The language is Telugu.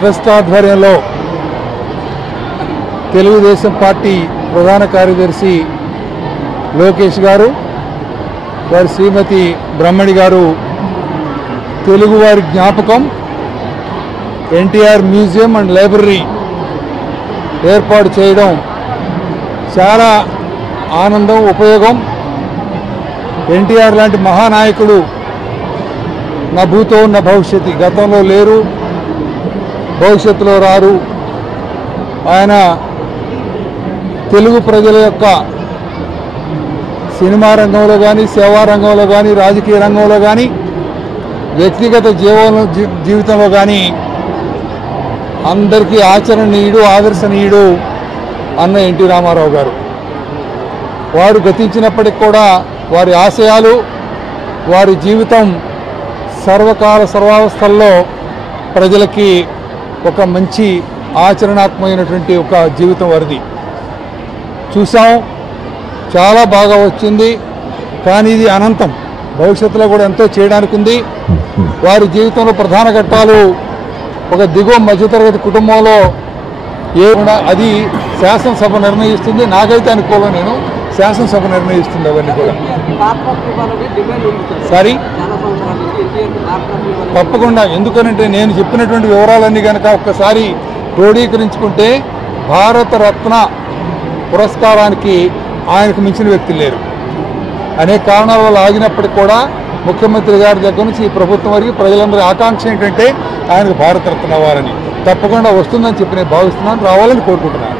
ట్రస్ట్ ఆధ్వర్యంలో తెలుగుదేశం పార్టీ ప్రధాన కార్యదర్శి లోకేష్ గారు, వారి శ్రీమతి బ్రహ్మణి గారు తెలుగువారి జ్ఞాపకం ఎన్టీఆర్ మ్యూజియం అండ్ లైబ్రరీ ఏర్పాటు చేయడం చాలా ఆనందం, ఉపయోగం. ఎన్టీఆర్ లాంటి మహానాయకుడు నా భూతో ఉన్న భవిష్యత్తు, గతంలో లేరు, భవిష్యత్తులో రారు. ఆయన తెలుగు ప్రజల యొక్క సినిమా రంగంలో కానీ, సేవా రంగంలో కానీ, రాజకీయ రంగంలో కానీ, వ్యక్తిగత జీవితంలో కానీ అందరికీ ఆచరణీయుడు, ఆదర్శనీయుడు అన్న ఎన్టీ రామారావు గారు. వారు గతించినప్పటికి కూడా వారి ఆశయాలు, వారి జీవితం సర్వకాల సర్వావస్థల్లో ప్రజలకి ఒక మంచి ఆచరణాత్మకమైనటువంటి ఒక జీవితం వారిది. చూసాం, చాలా బాగా వచ్చింది. కానీ ఇది అనంతం, భవిష్యత్తులో కూడా ఎంతో చేయడానికి ఉంది. వారి జీవితంలో ప్రధాన ఘట్టాలు ఒక దిగువ మధ్యతరగతి కుటుంబంలో అది శాసనసభ నిర్ణయిస్తుంది. నాకైతే అనుకోవాలి, నేను శాసనసభ నిర్ణయిస్తుంది అవన్నీ కూడా. సారీ, తప్పకుండా. ఎందుకనంటే నేను చెప్పినటువంటి వివరాలన్నీ కనుక ఒక్కసారి క్రోడీకరించుకుంటే భారతరత్న పురస్కారానికి ఆయనకు మించిన వ్యక్తులు లేరు. అనేక కారణాల వల్ల ఆగినప్పటికీ కూడా ముఖ్యమంత్రి గారి దగ్గర నుంచి ఈ ప్రభుత్వం వరకు ప్రజలందరి ఆకాంక్ష ఏంటంటే ఆయనకు భారతరత్న అవ్వాలని. తప్పకుండా వస్తుందని చెప్పి నేను భావిస్తున్నాను, రావాలని కోరుకుంటున్నాను.